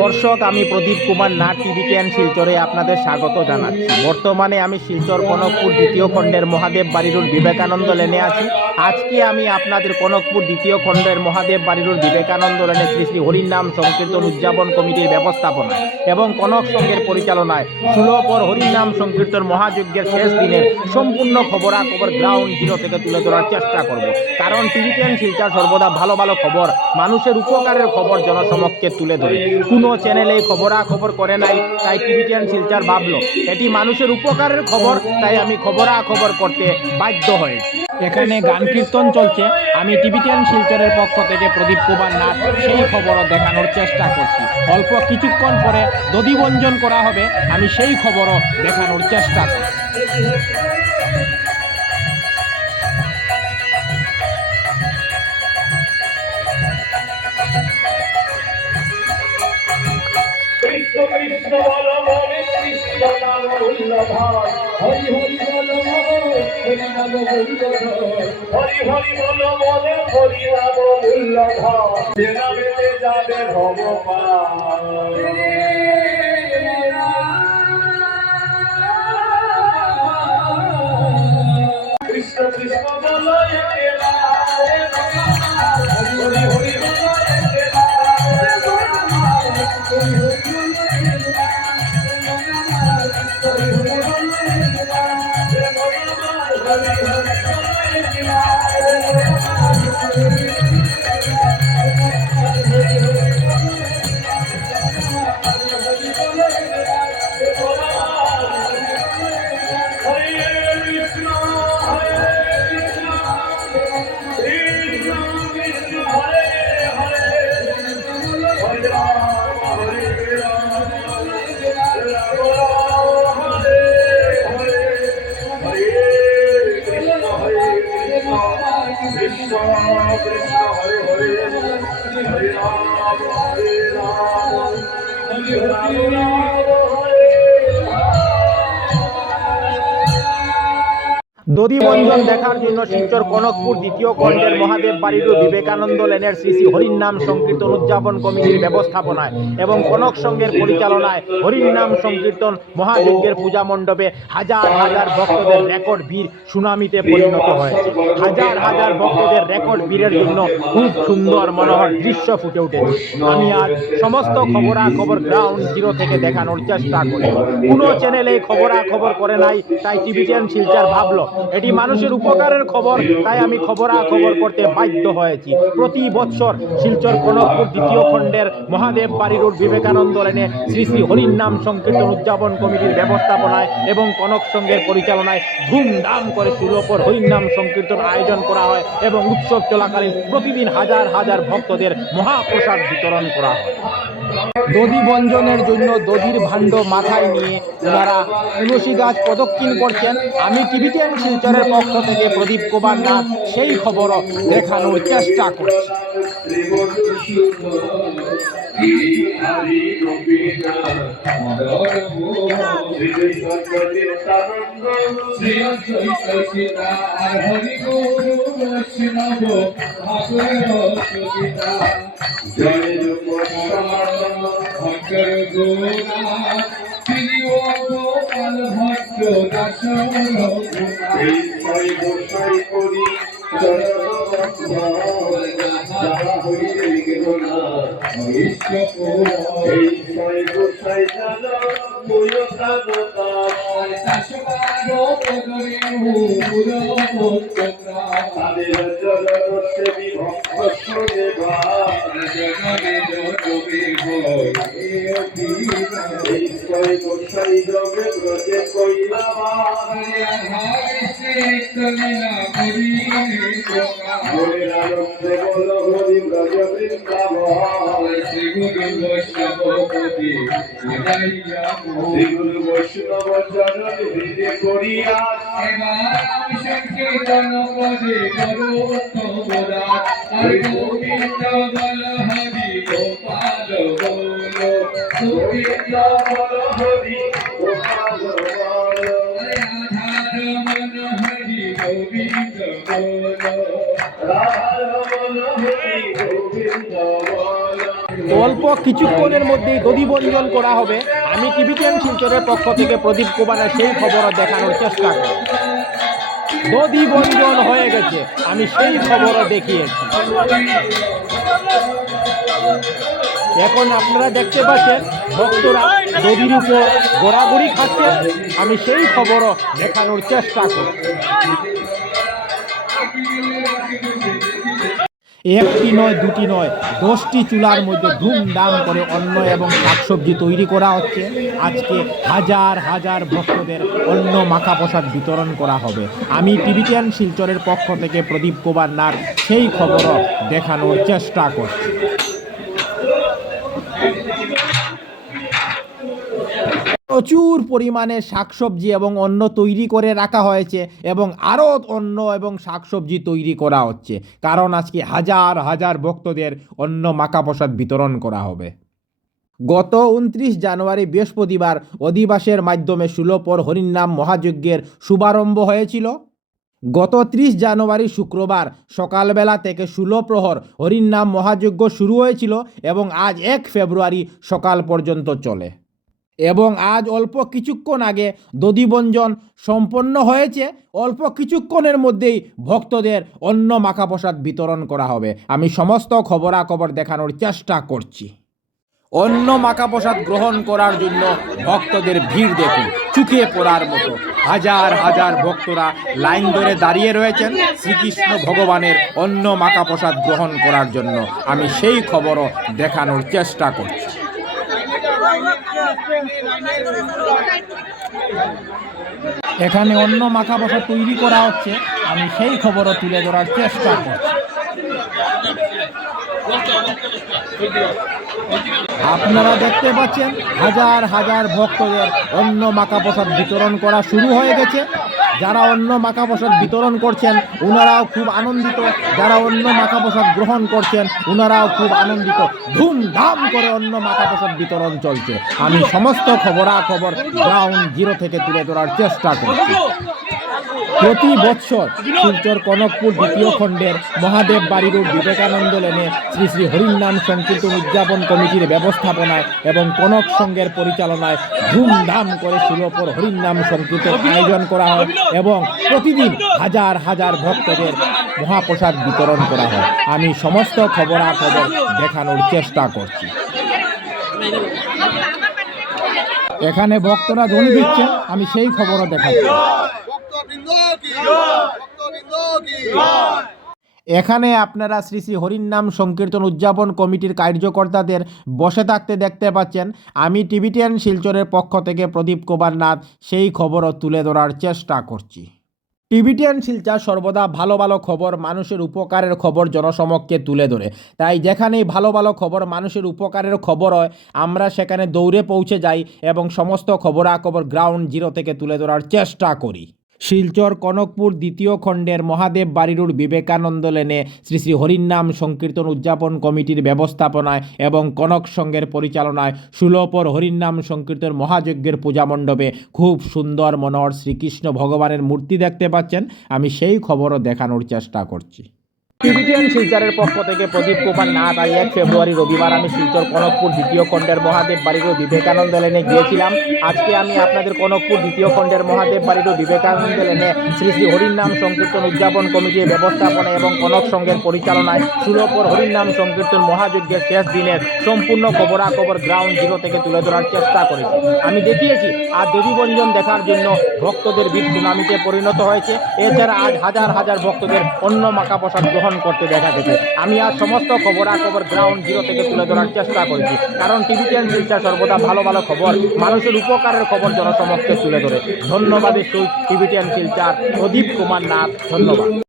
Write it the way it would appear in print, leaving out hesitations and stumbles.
দর্শক, আমি প্রদীপ কুমার নাথ টিভি10 শিলচরে আপনাদের স্বাগত জানাচ্ছি। বর্তমানে আমি শিলচর কনকপুর দ্বিতীয় খণ্ডের মহাদেব বাড়ি রোড বিবেকানন্দ লেনে আছি। আজকে আমি আপনাদের কনকপুর দ্বিতীয় খণ্ডের মহাদেব বাড়ি রোড বিবেকানন্দ লেনে শ্রী শ্রী হরিনাম সংকীর্তন উদযাপন কমিটির ব্যবস্থাপনায় এবং কনক সংঘের পরিচালনায় সুলভর হরিনাম সংকীর্তন মহাযজ্ঞের শেষ দিনের সম্পূর্ণ খবরাখবর গ্রাউন্ড জিরো থেকে তুলে ধরার চেষ্টা করব। কারণ টিভি10 শিলচর সর্বদা ভালো ভালো খবর, মানুষের উপকারের খবর জনসমক্ষে তুলে ধরে। কোনো চ্যানেলে খবরাখবর করে নাই, তাই টিভি10 শিলচর ভাবলো এটি মানুষের উপকারের খবর, তাই আমি খবরাখবর করতে বাধ্য হয়েছি। এখানে গান কীর্তন চলছে। আমি টিভি10 শিলচরের পক্ষ থেকে প্রদীপ কুমার নাথ সেই খবরও দেখানোর চেষ্টা করছি। অল্প কিছুক্ষণ পরে দধিবঞ্জন করা হবে, আমি সেই খবরও দেখানোর চেষ্টা করছি। কৃষ্ণ কৃষ্ণ বল বলে কৃষ্ণ নাম উল্লভার হরি হরি বল হরি নাম উল্লভার হরি হরি বল বলে হরি নাম উল্লভার যে নামেতে যাবে ভগবান। কৃষ্ণ কৃষ্ণ বল হরি হরি বল দধিবঞ্জন দেখার জন্য শিলচর কনকপুর দ্বিতীয় খণ্ডের মহাদেব বাড়ি রোড বিবেকানন্দ লেনের শ্রী শ্রী হরিনাম সংকীর্তন উদযাপন কমিটির ব্যবস্থাপনায় এবং কনক সংঘের পরিচালনায় হরিনাম সংকীর্তন মহাযজ্ঞের পূজা মণ্ডপে হাজার হাজার ভক্তদের রেকর্ড ভিড় সুনামিতে পরিণত হয়েছে। হাজার হাজার ভক্তদের রেকর্ড ভিড়ের জন্য খুব সুন্দর মনোহর দৃশ্য ফুটে উঠেছে। আমি আজ সমস্ত খবরাখবর গ্রাউন্ড জিরো থেকে দেখানোর চেষ্টা করি। কোনো চ্যানেলে খবরাখবর করে নাই, তাই টিভি10 শিলচর ভাবলো এটি মানুষের উপকারের খবর, তাই আমি খবরাখবর করতে বাধ্য হয়েছি। প্রতি বছর শিলচর কনকপুর দ্বিতীয় খণ্ডের মহাদেব বাড়ি রোড বিবেকানন্দ লেনে শ্রী শ্রী হরিনাম সংকীর্তন উদযাপন কমিটির ব্যবস্থাপনায় এবং কনক সংঘের পরিচালনায় ধুমধাম করে সুলভর হরিনাম সংকীর্তন আয়োজন করা হয় এবং উৎসব চলাকালীন প্রতিদিন হাজার হাজার ভক্তদের মহাপ্রসাদ বিতরণ করা হয়। দধিবঞ্জনের জন্য দধির ভাণ্ড মাথায় নিয়ে ওনারা তুলসী গাছ প্রদক্ষিণ করছেন। আমি টিভি10 শিলচরের পক্ষ থেকে প্রদীপ কুমার নাথ সেই খবরও দেখানোর চেষ্টা করছি। শ্রীগুরু বৈষ্ণব চরণ হৃদে করিয়া সংকীর্তন পদে করোত্তমরা গোবিন্দ বল হরি গোপাল বল গোবিন্দ বল হরি গোপাল বল রাধার মন হরি গোবিন্দ বল রাধার মন হরি গোবিন্দ বল অল্প কিছুক্ষণের মধ্যেই দধিবঞ্জন করা হবে। আমি টিভি10 শিলচরের পক্ষ থেকে প্রদীপ কুমারের সেই খবর দেখানোর চেষ্টা করি। দধিবঞ্জন হয়ে গেছে, আমি সেই খবরও দেখিয়েছি। এখন আপনারা দেখতে পাচ্ছেন ভক্তরা দধির উপর গোড়াগুড়ি খাচ্ছে, আমি সেই খবরও দেখানোর চেষ্টা করি। একটি নয়, দুটি নয়, 10টি চুলার মধ্যে ধুমধাম করে অন্ন এবং শাকসবজি তৈরি করা হচ্ছে। আজকে হাজার হাজার ভক্তদের অন্ন মাখা প্রসাদ বিতরণ করা হবে। আমি টিভি10 শিলচরের পক্ষ থেকে প্রদীপ কুমার নাথ সেই খবরও দেখানোর চেষ্টা করছি। প্রচুর পরিমাণে শাকসবজি এবং অন্ন তৈরি করে রাখা হয়েছে এবং আরও অন্ন এবং শাকসবজি তৈরি করা হচ্ছে, কারণ আজকে হাজার হাজার ভক্তদের অন্ন মাখা প্রসাদ বিতরণ করা হবে। গত 29 জানুয়ারি বৃহস্পতিবার অধিবাসের মাধ্যমে ষোলপর হরিনাম মহাযজ্ঞের শুভারম্ভ হয়েছিল। গত 30 জানুয়ারি শুক্রবার সকালবেলা থেকে 16 প্রহর হরিনাম মহাযজ্ঞ শুরু হয়েছিল এবং আজ 1 ফেব্রুয়ারি সকাল পর্যন্ত চলে। এবং আজ অল্প কিছুক্ষণ আগে দধিবঞ্জন সম্পন্ন হয়েছে। অল্প কিছুক্ষণের মধ্যেই ভক্তদের অন্ন মাখা প্রসাদ বিতরণ করা হবে। আমি সমস্ত খবরাখবর দেখানোর চেষ্টা করছি। অন্ন মাখা প্রসাদ গ্রহণ করার জন্য ভক্তদের ভিড় দেখুন, চুকে পড়ার মতো। হাজার হাজার ভক্তরা লাইন ধরে দাঁড়িয়ে রয়েছেন শ্রীকৃষ্ণ ভগবানের অন্ন মাখা প্রসাদ গ্রহণ করার জন্য। আমি সেই খবরও দেখানোর চেষ্টা করছি। এখানে অন্ন মাখা প্রসাদ তৈরি করা হচ্ছে, আমি সেই খবরও তুলে ধরার চেষ্টা করছি। আপনারা দেখতে পাচ্ছেন হাজার হাজার ভক্তদের অন্ন মাখা প্রসাদ বিতরণ করা শুরু হয়ে গেছে। যারা অন্ন মাখা প্রসাদ বিতরণ করছেন ওনারাও খুব আনন্দিত, যারা অন্ন মাখা প্রসাদ গ্রহণ করছেন ওনারাও খুব আনন্দিত। ধুমধাম করে অন্ন মাখা প্রসাদ বিতরণ চলছে। আমি সমস্ত খবরাখবর গ্রাউন্ড জিরো থেকে তুলে ধরার চেষ্টা করছি। প্রতি বৎসর শিলচর কনকপুর দ্বিতীয় খণ্ডের মহাদেব বাড়ি রোড বিবেকানন্দ লেনে শ্রী শ্রী হরিনাম সংকীর্তন উদযাপন কমিটির ব্যবস্থাপনায় এবং কনক সংঘের পরিচালনায় ধুমধাম করে ষোলপর হরিনাম সংকীর্তন আয়োজন করা হয় এবং প্রতিদিন হাজার হাজার ভক্তদের মহাপ্রসাদ বিতরণ করা হয়। আমি সমস্ত খবরাখবর দেখানোর চেষ্টা করছি। এখানে ভক্তরা ধ্বনি দিচ্ছেন, আমি সেই খবরও দেখাচ্ছি। এখানে আপনারা শ্রী শ্রী হরিনাম সংকীর্তন উদযাপন কমিটির কার্যকর্তাদের বসে থাকতে দেখতে পাচ্ছেন। আমি টিভি10 শিলচরের পক্ষ থেকে প্রদীপ কুমার নাথ সেই খবরও তুলে ধরার চেষ্টা করছি। টিভি10 শিলচর সর্বদা ভালো ভালো খবর, মানুষের উপকারের খবর জনসমক্ষে তুলে ধরে। তাই যেখানেই ভালো ভালো খবর, মানুষের উপকারের খবর হয়, আমরা সেখানে দৌড়ে পৌঁছে যাই এবং সমস্ত খবরাখবর গ্রাউন্ড জিরো থেকে তুলে ধরার চেষ্টা করি। শিলচর কনকপুর দ্বিতীয় খণ্ডের মহাদেব বাড়ি রোড বিবেকানন্দ লেনে শ্রী শ্রী হরিনাম সংকীর্তন উদযাপন কমিটির ব্যবস্থাপনায় এবং কনক সংঘের পরিচালনায় ষোলপর হরিনাম সংকীর্তন মহাযজ্ঞের পূজা মণ্ডপে খুব সুন্দর মনোহর শ্রীকৃষ্ণ ভগবানের মূর্তি দেখতে পাচ্ছেন। আমি সেই খবরও দেখানোর চেষ্টা করছি। টিভি10 শিলচরের পক্ষ থেকে প্রদীপ কুমার নাথ। আর 1 ফেব্রুয়ারি রবিবার আমি শিলচর কনকপুর দ্বিতীয় খণ্ডের মহাদেব বাড়ি রোড বিবেকানন্দ লেনে গিয়েছিলাম। আজকে আমি আপনাদের কনকপুর দ্বিতীয় খণ্ডের মহাদেব বাড়ি রোড বিবেকানন্দ লেনে শ্রী শ্রী হরিনাম সংকীর্তন উদযাপন কমিটির ব্যবস্থাপনা এবং কনক সংঘের পরিচালনায় ষোলপর হরিনাম সংকীর্তন মহাযজ্ঞের শেষ দিনের সম্পূর্ণ খবরাখবর গ্রাউন্ড জিরো থেকে তুলে ধরার চেষ্টা করেছি। আমি দেখিয়েছি আর দধিবঞ্জন দেখার জন্য ভক্তদের ভিড় সুনামিতে পরিণত হয়েছে। এছাড়া আজ হাজার হাজার ভক্তদের অন্ন মাখা প্রসাদ গ্রহণ করতে দেখা গেছে। আমি আজ সমস্ত খবরাখবর গ্রাউন্ড জিরো থেকে তুলে ধরার চেষ্টা করেছি, কারণ টিভি10 শিলচর সর্বদা ভালো ভালো খবর, মানুষের উপকারের খবর জনসমক্ষে তুলে ধরে। ধন্যবাদ টিভি10 শিলচর, প্রদীপ কুমার নাথ। ধন্যবাদ।